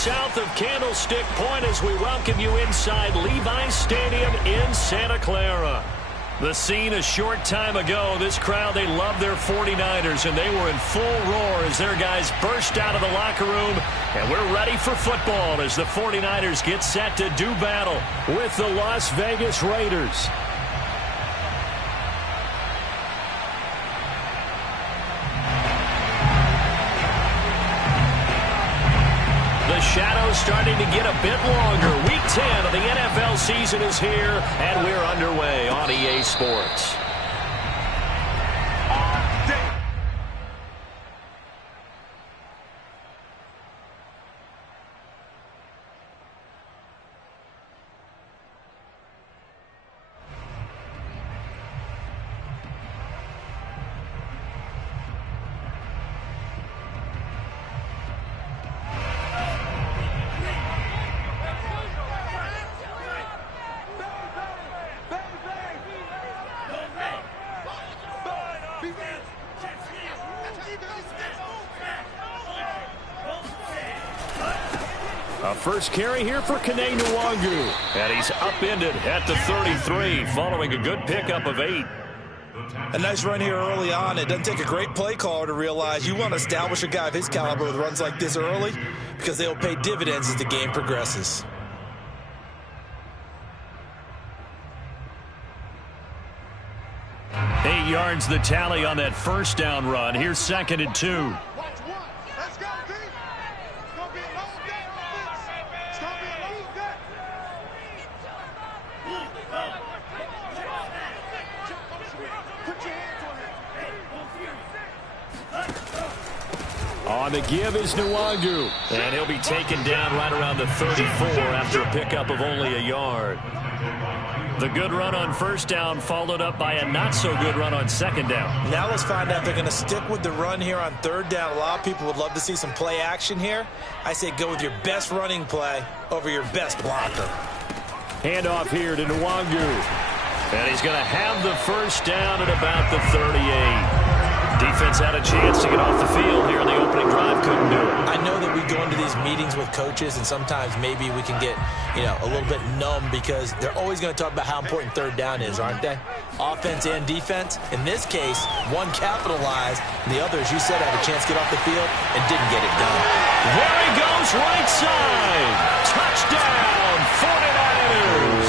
south of Candlestick Point as we welcome you inside Levi's Stadium in Santa Clara. The scene a short time ago, this crowd, they love their 49ers, and they were in full roar as their guys burst out of the locker room. And we're ready for football as the 49ers get set to do battle with the Las Vegas Raiders. The shadow's starting to get a bit longer. Week 10 of the NFL season is here, and we're underway on EA Sports. A first carry here for Kene Nwangu. And he's upended at the 33 following a good pickup of 8. A nice run here early on. It doesn't take a great play caller to realize you want to establish a guy of his caliber with runs like this early because they'll pay dividends as the game progresses. Eight yards the tally on that first down run. Here's 2nd and 2. On the give is Nwangu, and he'll be taken down right around the 34 after a pickup of only a yard. The good run on first down followed up by a not-so-good run on second down. Now let's find out if they're going to stick with the run here on third down. A lot of people would love to see some play action here. I say go with your best running play over your best blocker. Handoff here to Nwangu, and he's going to have the first down at about the 38. Defense had a chance to get off the field here in the opening drive, couldn't do it. I know that we go into these meetings with coaches, and sometimes maybe we can get, a little bit numb because they're always going to talk about how important third down is, aren't they? Offense and defense. In this case, one capitalized, and the other, as you said, had a chance to get off the field and didn't get it done. There he goes, right side. Touchdown, 49ers.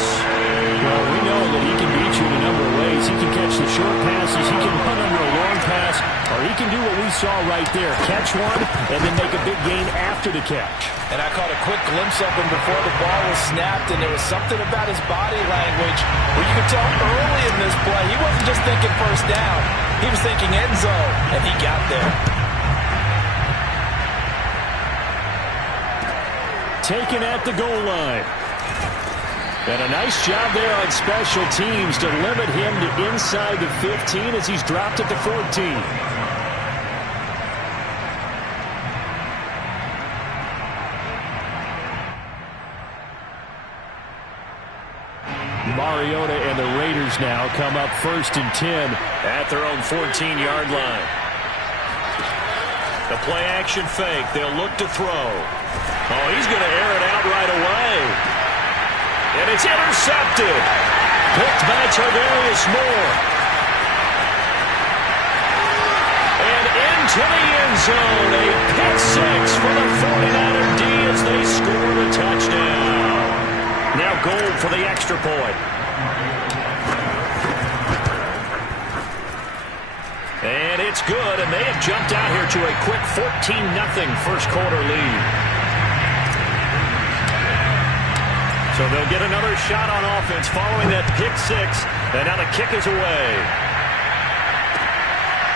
Well, we know that he can beat you in a number of ways. He can catch the short passes. He can run under a long pass, or he can do what we saw right there, catch one and then make a big gain after the catch. And I caught a quick glimpse of him before the ball was snapped, and there was something about his body language where you could tell early in this play he wasn't just thinking first down. He was thinking end zone, and he got there. Taken at the goal line. And a nice job there on special teams to limit him to inside the 15 as he's dropped at the 14. Mariota and the Raiders now come up 1st and 10 at their own 14-yard line. The play action fake. They'll look to throw. Oh, he's going to air it out right away. And it's intercepted. Picked by Tarvarius Moore. And into the end zone. A pick six for the 49er D as they score the touchdown. Now goal for the extra point. And it's good, and they have jumped out here to a quick 14-0 first quarter lead. So they'll get another shot on offense following that pick six, and now the kick is away.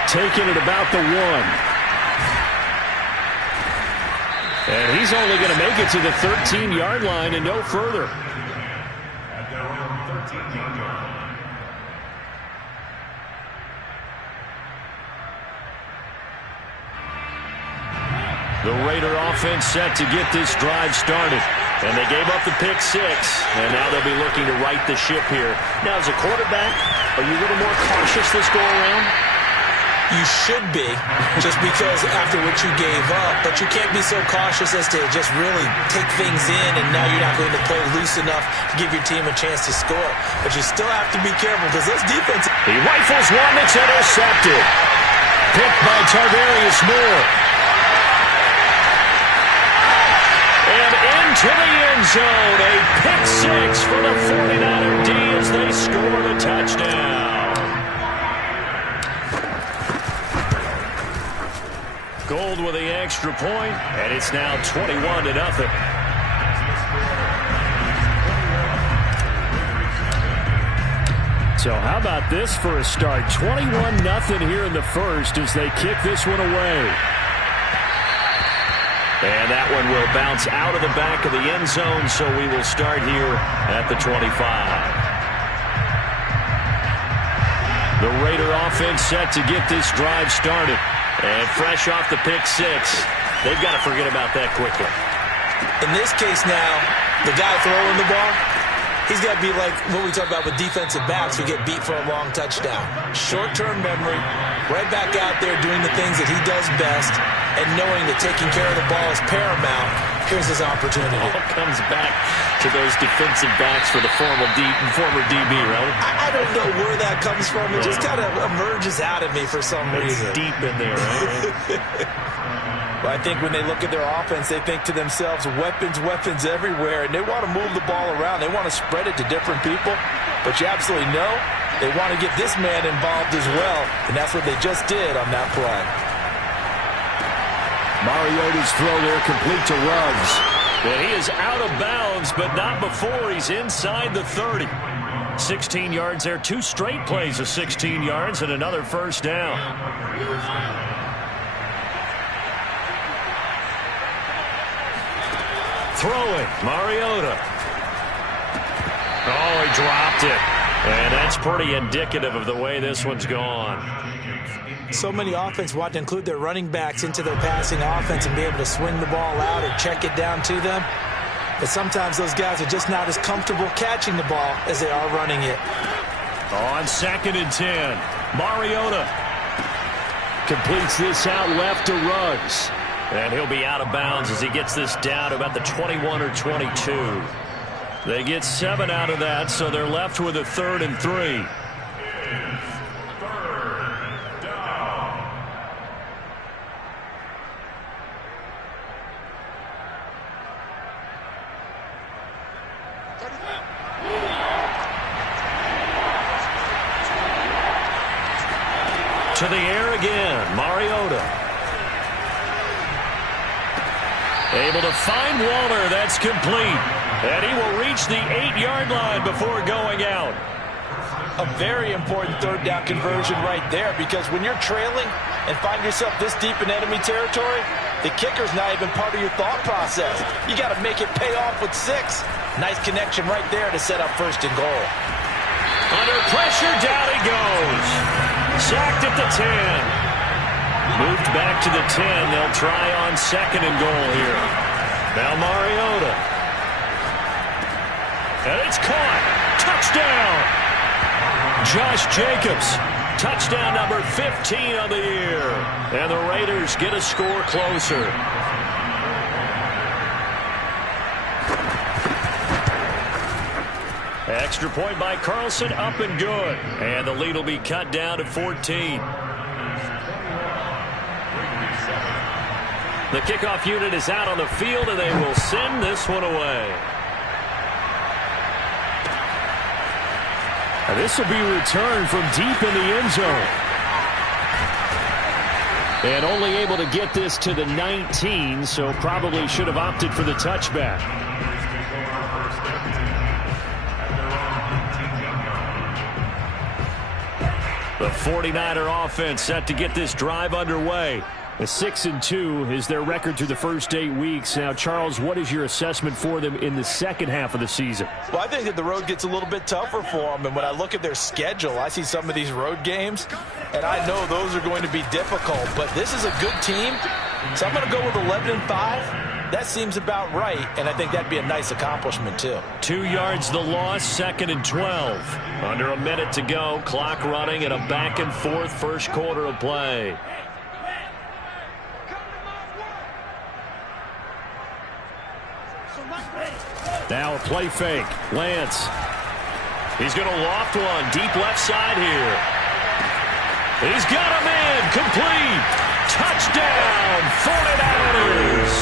Taking it about the 1. And he's only going to make it to the 13-yard line and no further. The Raider offense set to get this drive started. And they gave up the pick six, and now they'll be looking to right the ship here. Now, as a quarterback, are you a little more cautious this go around? You should be, just because after what you gave up, but you can't be so cautious as to just really take things in, and now you're not going to play loose enough to give your team a chance to score. But you still have to be careful because those defenses... He rifles one that's intercepted. Picked by Tarvarius Moore. And into the end zone, a pick six for the 49er D as they score the touchdown. Gold with the extra point, and it's now 21-0. So how about this for a start? 21-0 here in the first as they kick this one away. And that one will bounce out of the back of the end zone, so we will start here at the 25. The Raider offense set to get this drive started. And fresh off the pick six, they've got to forget about that quickly. In this case now, the guy throwing the ball, he's got to be like what we talk about with defensive backs who get beat for a long touchdown. Short-term memory, right back out there doing the things that he does best, and knowing that taking care of the ball is paramount. Here's his opportunity. All comes back to those defensive backs for the former DB, right? I don't know where that comes from. It just kind of emerges out of me for some reason. It's deep in there, right? Well, I think when they look at their offense, they think to themselves, weapons everywhere, and they want to move the ball around. They want to spread it to different people, but you absolutely know they want to get this man involved as well, and that's what they just did on that play. Mariota's throw there complete to Ruggs. And he is out of bounds, but not before he's inside the 30. 16 yards there, 2 straight plays of 16 yards and another first down. Throwing, Mariota. Oh, he dropped it. And that's pretty indicative of the way this one's gone. So many offense want to include their running backs into their passing offense and be able to swing the ball out or check it down to them. But sometimes those guys are just not as comfortable catching the ball as they are running it. On 2nd and 10, Mariota completes this out left to Ruggs. And he'll be out of bounds as he gets this down to about the 21 or 22. They get 7 out of that, so they're left with a 3rd and 3. To the air again, Mariota. Able to find Waller, that's complete. And he will reach the 8-yard line before going out. A very important 3rd down conversion right there, because when you're trailing and find yourself this deep in enemy territory, the kicker's not even part of your thought process. You got to make it pay off with 6. Nice connection right there to set up 1st and goal. Under pressure, down he goes. Sacked at the 10. Moved back to the 10. They'll try on 2nd and goal here. Now Mariota. And it's caught. Touchdown. Josh Jacobs. Touchdown number 15 of the year. And the Raiders get a score closer. Extra point by Carlson, up and good. And the lead will be cut down to 14. The kickoff unit is out on the field, and they will send this one away. And this will be returned from deep in the end zone. And only able to get this to the 19, so probably should have opted for the touchback. The 49er offense set to get this drive underway. A 6-2 is their record through the first 8 weeks. Now, Charles, what is your assessment for them in the second half of the season? Well, I think that the road gets a little bit tougher for them. And when I look at their schedule, I see some of these road games, and I know those are going to be difficult. But this is a good team, so I'm going to go with 11-5. That seems about right, and I think that'd be a nice accomplishment, too. 2 yards the loss, 2nd and 12. Under a minute to go, clock running, and a back-and-forth first quarter of play. Now a play fake. Lance. He's going to loft one. Deep left side here. He's got a man. Complete. Touchdown, 49ers.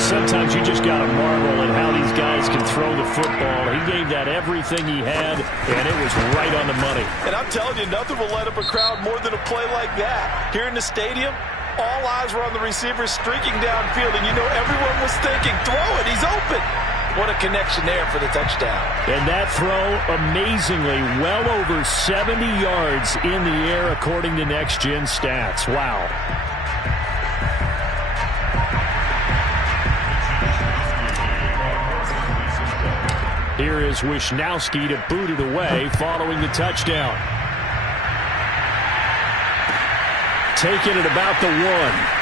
Sometimes you just got to marvel at how these guys can throw the football. He gave that everything he had, and it was right on the money. And I'm telling you, nothing will light up a crowd more than a play like that. Here in the stadium, all eyes were on the receiver streaking downfield, and you know everyone was thinking, throw it, he's open. What a connection there for the touchdown. And that throw, amazingly, well over 70 yards in the air, according to Next Gen Stats. Wow. Here is Wisnowski to boot it away following the touchdown. Taking it about the 1.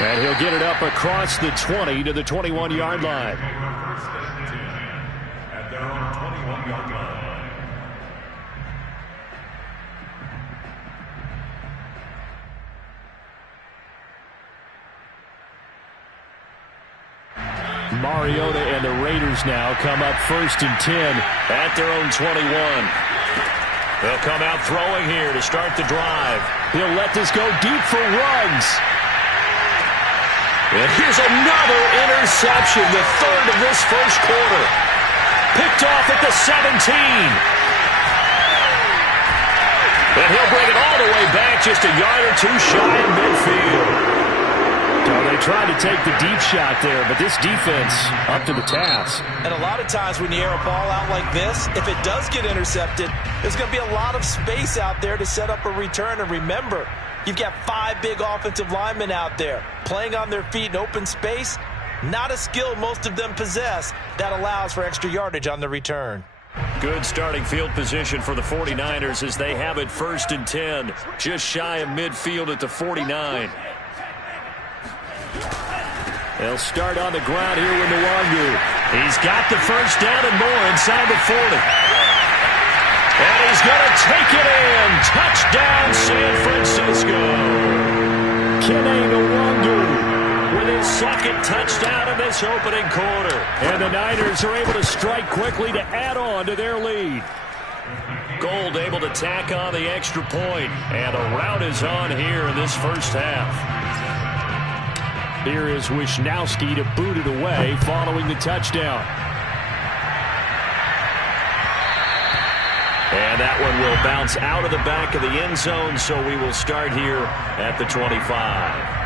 And he'll get it up across the 20 to the 21-yard line. At their own 21-yard line. Mariota and the Raiders now come up 1st and 10 at their own 21. They'll come out throwing here to start the drive. He'll let this go deep for Ruggs. And here's another interception, the 3rd of this first quarter. Picked off at the 17. And he'll bring it all the way back, just a yard or 2 shy of midfield. So they tried to take the deep shot there, but this defense up to the task. And a lot of times when you air a ball out like this, if it does get intercepted, there's going to be a lot of space out there to set up a return. And remember, you've got 5 big offensive linemen out there playing on their feet in open space. Not a skill most of them possess that allows for extra yardage on the return. Good starting field position for the 49ers as they have it 1st and 10. Just shy of midfield at the 49. They'll start on the ground here with Nwangu. He's got the first down and more inside the 40. And he's going to take it in. Touchdown, San Francisco. Kene Nwangu with his 2nd touchdown in this opening quarter. And the Niners are able to strike quickly to add on to their lead. Gold able to tack on the extra point. And the rout is on here in this first half. Here is Wisnowski to boot it away following the touchdown. And that one will bounce out of the back of the end zone, so we will start here at the 25.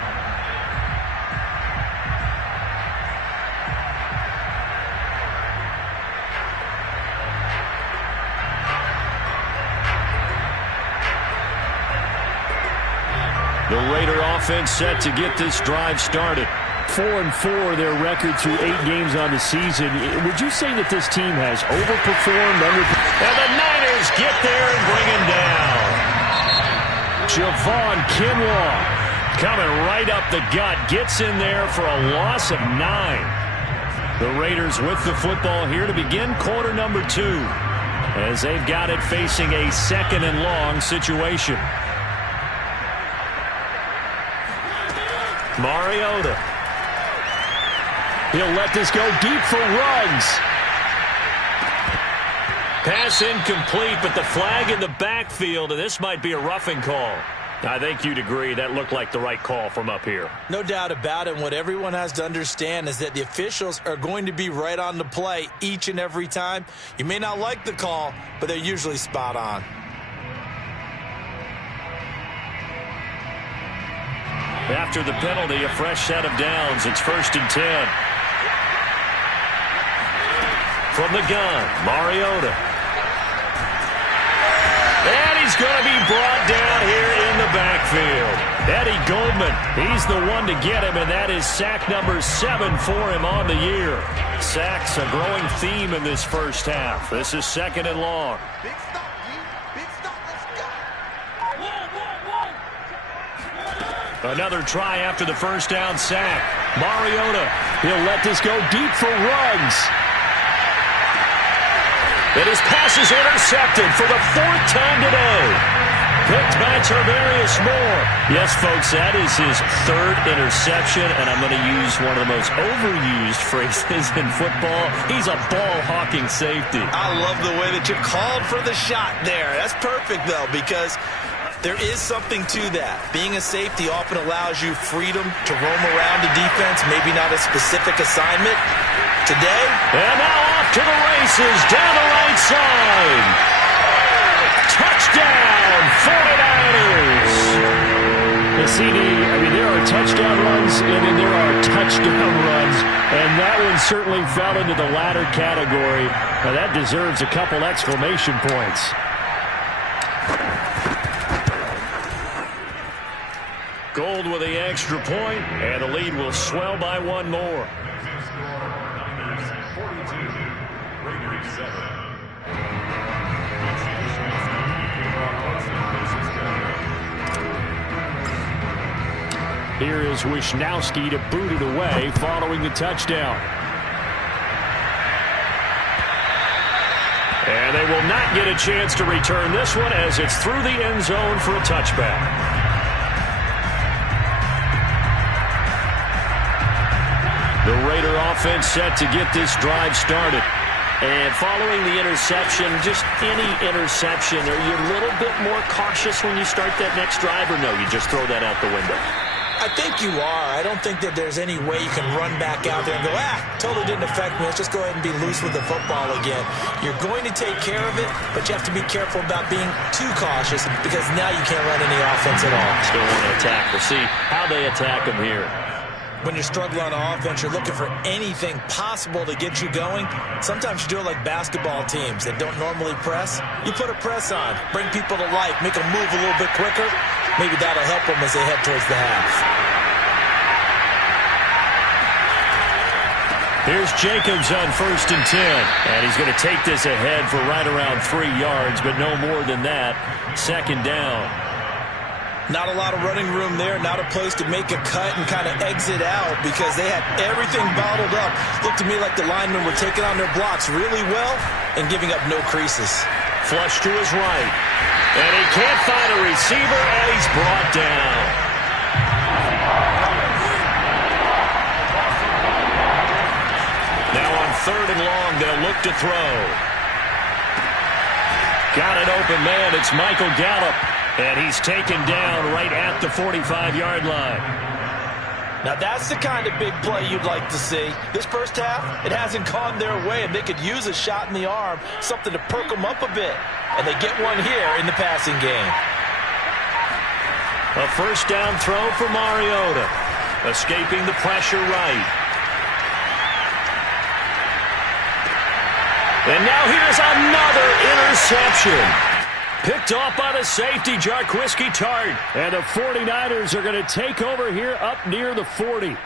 The Raider offense set to get this drive started. 4-4 their record through 8 games on the season. Would you say that this team has overperformed? And the Niners get there and bring him down. Javon Kinlaw coming right up the gut. Gets in there for a loss of 9. The Raiders with the football here to begin quarter number 2. As they've got it facing a 2nd and long situation. Mariota. He'll let this go deep for Ruggs. Pass incomplete, but the flag in the backfield, and this might be a roughing call. I think you'd agree that looked like the right call from up here. No doubt about it. What everyone has to understand is that the officials are going to be right on the play each and every time. You may not like the call, but they're usually spot on. After the penalty, a fresh set of downs. It's 1st and 10. From the gun, Mariota. And he's going to be brought down here in the backfield. Eddie Goldman, he's the one to get him, and that is sack number 7 for him on the year. Sacks a growing theme in this first half. This is 2nd and long. Another try after the first down sack. Mariota, he'll let this go deep for Ruggs. And his pass is intercepted for the 4th time today. Picked by Tarvarius Moore. Yes, folks, that is his 3rd interception, and I'm going to use one of the most overused phrases in football. He's a ball-hawking safety. I love the way that you called for the shot there. That's perfect, though, because there is something to that. Being a safety often allows you freedom to roam around the defense, maybe not a specific assignment. Today, and now off to the races down the right side. Touchdown, 49ers. The CD, there are touchdown runs, and then there are touchdown runs, and that one certainly fell into the latter category. Now, that deserves a couple exclamation points. Gold with the extra point, and the lead will swell by one more. Here is Wisnowski to boot it away following the touchdown. And they will not get a chance to return this one as it's through the end zone for a touchback. The Raider offense set to get this drive started. And following the interception, just any interception, are you a little bit more cautious when you start that next drive, or no, you just throw that out the window? I think you are. I don't think that there's any way you can run back out there and go, totally didn't affect me. Let's just go ahead and be loose with the football again. You're going to take care of it, but you have to be careful about being too cautious because now you can't run any offense at all. Still want to attack. We'll see how they attack them here. When you're struggling on offense, you're looking for anything possible to get you going. Sometimes you do it like basketball teams that don't normally press. You put a press on, bring people to life, make them move a little bit quicker. Maybe that'll help them as they head towards the half. Here's Jacobs on 1st and 10. And he's going to take this ahead for right around 3 yards, but no more than that. 2nd down. Not a lot of running room there, not a place to make a cut and kind of exit out because they had everything bottled up. Looked to me like the linemen were taking on their blocks really well and giving up no creases. Flush to his right. And he can't find a receiver, and he's brought down. Now on 3rd and long, they'll look to throw. Got an open man. It's Michael Gallup. And he's taken down right at the 45-yard line. Now that's the kind of big play you'd like to see. This first half, it hasn't gone their way, and they could use a shot in the arm, something to perk them up a bit. And they get one here in the passing game. A 1st down throw for Mariota. Escaping the pressure right. And now here's another interception. Picked off by the safety, Jarquiski Tart. And the 49ers are going to take over here up near the 40.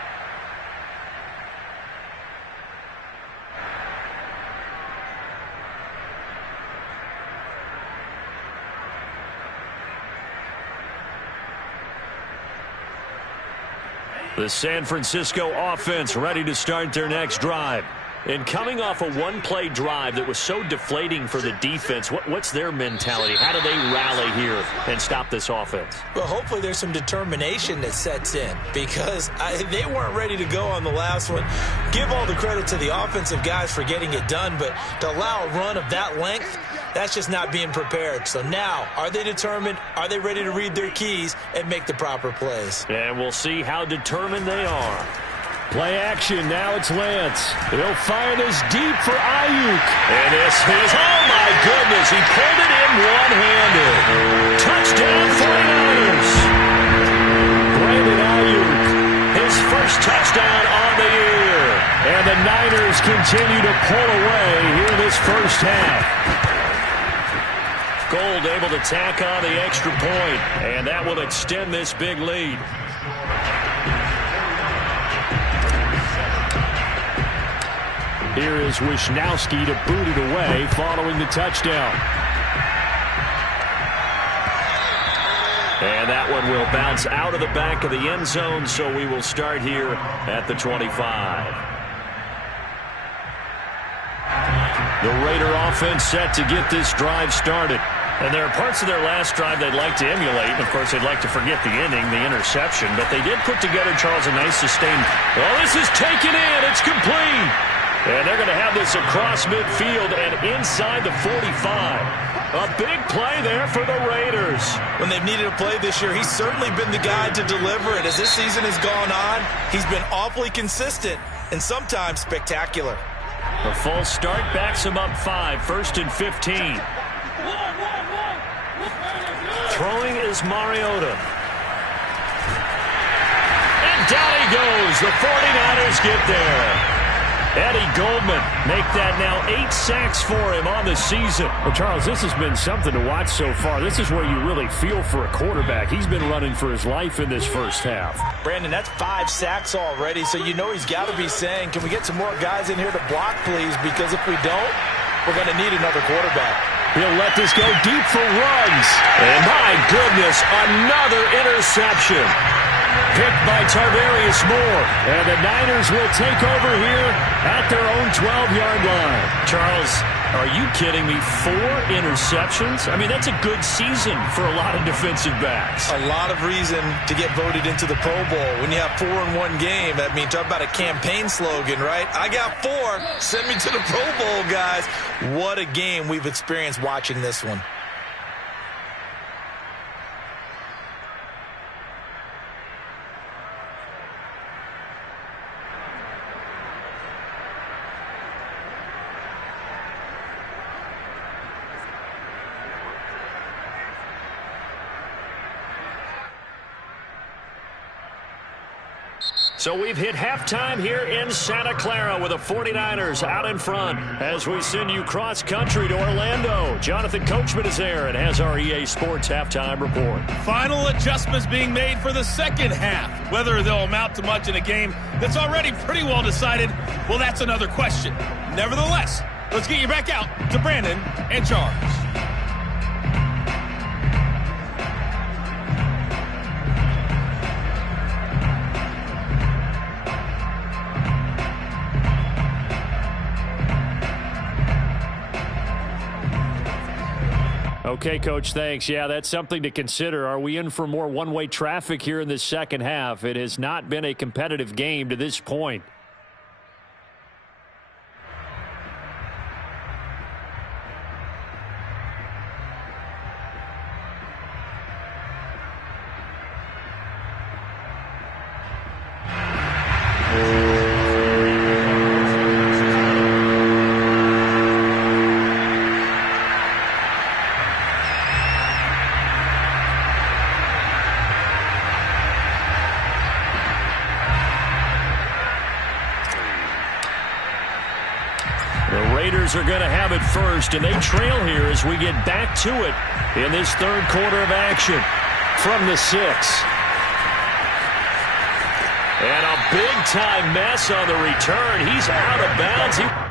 The San Francisco offense ready to start their next drive. And coming off a one-play drive that was so deflating for the defense, what's their mentality? How do they rally here and stop this offense? Well, hopefully there's some determination that sets in because they weren't ready to go on the last one. Give all the credit to the offensive guys for getting it done, but to allow a run of that length, that's just not being prepared. So now, are they determined? Are they ready to read their keys and make the proper plays? And we'll see how determined they are. Play action, now it's Lance. He'll fire this deep for Ayuk. And this is, oh my goodness, he pulled it in one-handed. Touchdown 49ers. Brandon Ayuk, his first touchdown on the year. And the Niners continue to pull away here in this first half. Gold able to tack on the extra point, and that will extend this big lead. Here is Wisnowski to boot it away following the touchdown. And that one will bounce out of the back of the end zone, so we will start here at the 25. The Raider offense set to get this drive started. And there are parts of their last drive they'd like to emulate. And, of course, they'd like to forget the ending, the interception. But they did put together, Charles, a nice sustained. Well, this is taken in. It's complete. And they're going to have this across midfield and inside the 45. A big play there for the Raiders. When they've needed a play this year, he's certainly been the guy to deliver it. As this season has gone on, he's been awfully consistent and sometimes spectacular. The false start backs him up 5, 1st and 15. Throwing is Mariota. And down he goes. The 49ers get there. Eddie Goldman make that now 8 sacks for him on the season. Well, Charles, this has been something to watch so far. This is where you really feel for a quarterback. He's been running for his life in this first half. Brandon, that's 5 sacks already, so you know he's got to be saying, can we get some more guys in here to block, please? Because if we don't, we're going to need another quarterback. He'll let this go deep for runs. And my goodness, another interception. Picked by Tarvarius Moore. And the Niners will take over here at their own 12-yard line. Charles, are you kidding me? 4 interceptions? I mean, that's a good season for a lot of defensive backs. A lot of reason to get voted into the Pro Bowl. When you have 4 in one game, that means talk about a campaign slogan, right? I got 4. Send me to the Pro Bowl, guys. What a game we've experienced watching this one. So we've hit halftime here in Santa Clara with the 49ers out in front as we send you cross-country to Orlando. Jonathan Coachman is there and has our EA Sports halftime report. Final adjustments being made for the second half. Whether they'll amount to much in a game that's already pretty well decided, well, that's another question. Nevertheless, let's get you back out to Brandon and Charles. Okay, Coach, thanks. Yeah, that's something to consider. Are we in for more one-way traffic here in this second half? It has not been a competitive game to this point. Are going to have it first, and they trail here as we get back to it in this third quarter of action from the 6. And a big-time mess on the return. He's out of bounds.